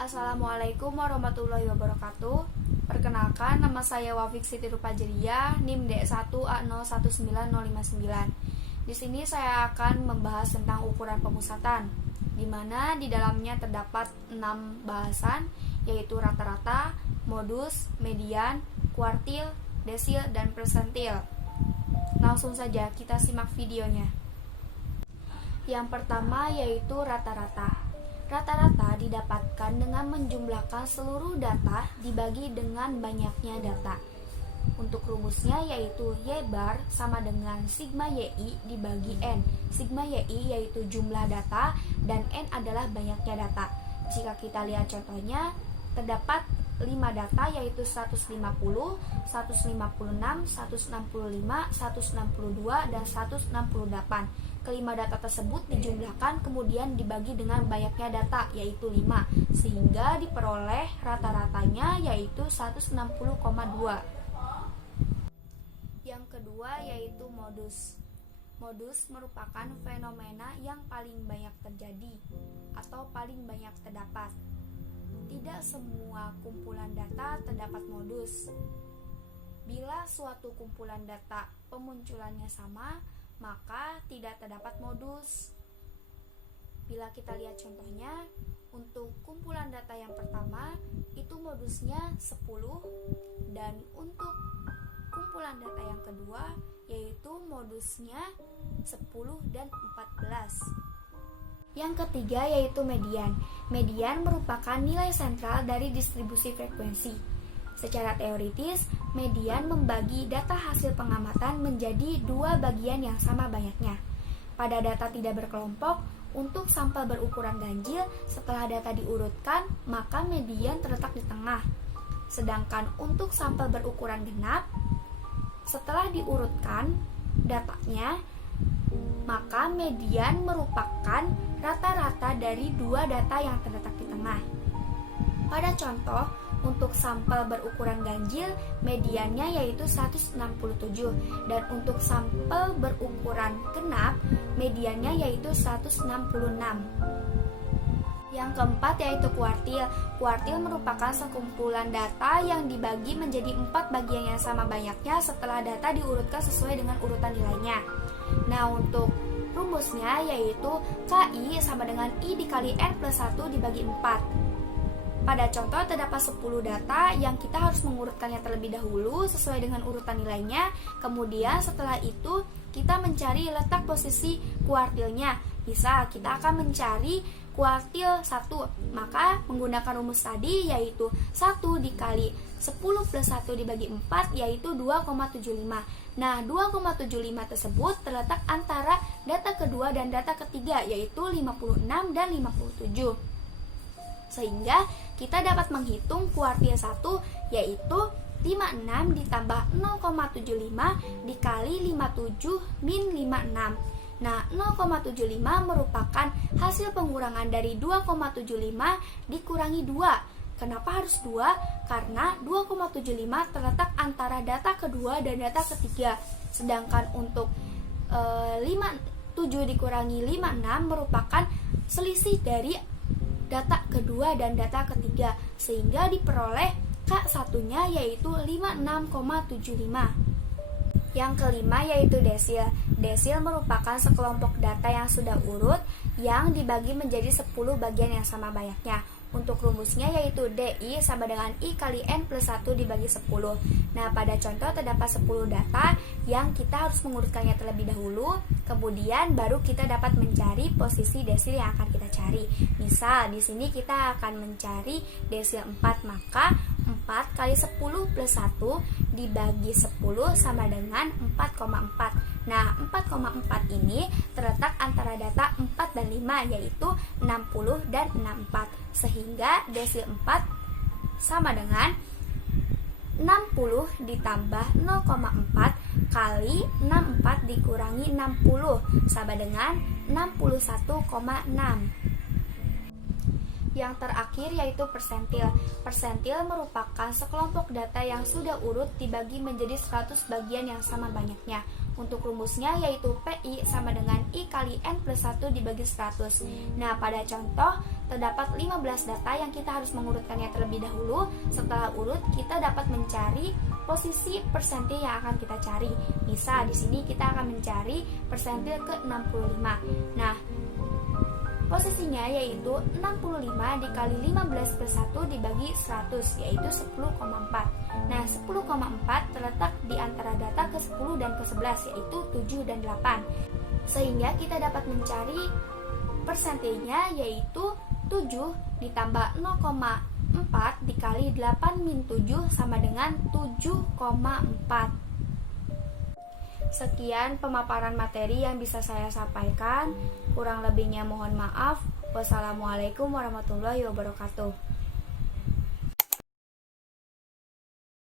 Assalamualaikum warahmatullahi wabarakatuh. Perkenalkan, nama saya Wafik Siti Rupajeria, NIM D1A019059. Di sini saya akan membahas tentang ukuran pemusatan, di mana di dalamnya terdapat 6 bahasan, yaitu rata-rata, modus, median, kuartil, desil, dan persentil. Langsung saja kita simak videonya. Yang pertama yaitu rata-rata. Rata-rata didapatkan dengan menjumlahkan seluruh data dibagi dengan banyaknya data. Untuk rumusnya yaitu Y bar sama dengan sigma YI dibagi N. Sigma YI yaitu jumlah data dan N adalah banyaknya data. Jika kita lihat contohnya, terdapat 5 data yaitu 150, 156, 165, 162, dan 168. Kelima data tersebut dijumlahkan kemudian dibagi dengan banyaknya data yaitu 5, sehingga diperoleh rata-ratanya yaitu 160,2. Yang kedua yaitu modus. Modus merupakan fenomena yang paling banyak terjadi atau paling banyak terdapat. Tidak semua kumpulan data terdapat modus. Bila suatu kumpulan data pemunculannya sama, maka tidak terdapat modus. Bila kita lihat contohnya, untuk kumpulan data yang pertama itu modusnya 10, dan untuk kumpulan data yang kedua yaitu modusnya 10 dan 14. Yang ketiga yaitu median. Median merupakan nilai sentral dari distribusi frekuensi. Secara teoritis, median membagi data hasil pengamatan menjadi 2 bagian yang sama banyaknya. Pada data tidak berkelompok, untuk sampel berukuran ganjil, setelah data diurutkan, maka median terletak di tengah. Sedangkan untuk sampel berukuran genap, setelah diurutkan datanya, maka median merupakan rata-rata dari 2 data yang terletak di tengah. Pada contoh, untuk sampel berukuran ganjil, mediannya yaitu 167, dan untuk sampel berukuran genap, mediannya yaitu 166. Yang keempat yaitu kuartil. Kuartil merupakan sekumpulan data yang dibagi menjadi 4 bagian yang sama banyaknya setelah data diurutkan sesuai dengan urutan nilainya. Nah, untuk rumusnya yaitu KI sama dengan I dikali N plus 1 dibagi 4. Pada contoh terdapat 10 data yang kita harus mengurutkannya terlebih dahulu sesuai dengan urutan nilainya. Kemudian setelah itu kita mencari letak posisi kuartilnya. Bisa kita akan mencari kuartil 1. Maka menggunakan rumus tadi yaitu 1 dikali 10 plus 1 dibagi 4 yaitu 2,75. Nah, 2,75 tersebut terletak antara data kedua dan data ketiga yaitu 56 dan 57. Sehingga kita dapat menghitung kuartil 1 yaitu 56 ditambah 0,75 dikali 57 min 56. Nah, 0,75 merupakan hasil pengurangan dari 2,75 dikurangi 2. Kenapa harus 2? Karena 2,75 terletak antara data kedua dan data ketiga. Sedangkan untuk 57 dikurangi 56 merupakan selisih dari data kedua dan data ketiga, sehingga diperoleh K1-nya yaitu 56,75. Yang kelima yaitu desil. Desil merupakan sekelompok data yang sudah urut yang dibagi menjadi 10 bagian yang sama banyaknya. Untuk rumusnya yaitu DI sama dengan I kali N plus 1 dibagi 10. Nah, pada contoh terdapat 10 data yang kita harus mengurutkannya terlebih dahulu, kemudian baru kita dapat mencari posisi desil yang akan kita cari. Misal, di sini kita akan mencari desil 4, maka 4 kali 10 plus 1 dibagi 10 sama dengan 4,4. Nah, 4,4 ini terletak antara data 4 dan 5 yaitu 60 dan 64. Sehingga desil 4 sama dengan 60 ditambah 0,4 kali 64 dikurangi 60 sama dengan 61,6. Yang terakhir yaitu persentil. Persentil merupakan sekelompok data yang sudah urut dibagi menjadi 100 bagian yang sama banyaknya. Untuk rumusnya yaitu PI sama dengan I kali N plus 1 dibagi 100. Nah, pada contoh terdapat 15 data yang kita harus mengurutkannya terlebih dahulu. Setelah urut, kita dapat mencari posisi persentil yang akan kita cari. Misal di sini kita akan mencari persentil ke 65. Nah, posisinya yaitu 65 dikali 15 plus 1 dibagi 100, yaitu 10,4. Nah, 10,4 terletak di antara data ke-10 dan ke-11, yaitu 7 dan 8. Sehingga kita dapat mencari persentilnya yaitu 7 ditambah 0,4 dikali 8 min 7 sama dengan 7,4. Sekian pemaparan materi yang bisa saya sampaikan. Kurang lebihnya mohon maaf. Wassalamualaikum warahmatullahi wabarakatuh.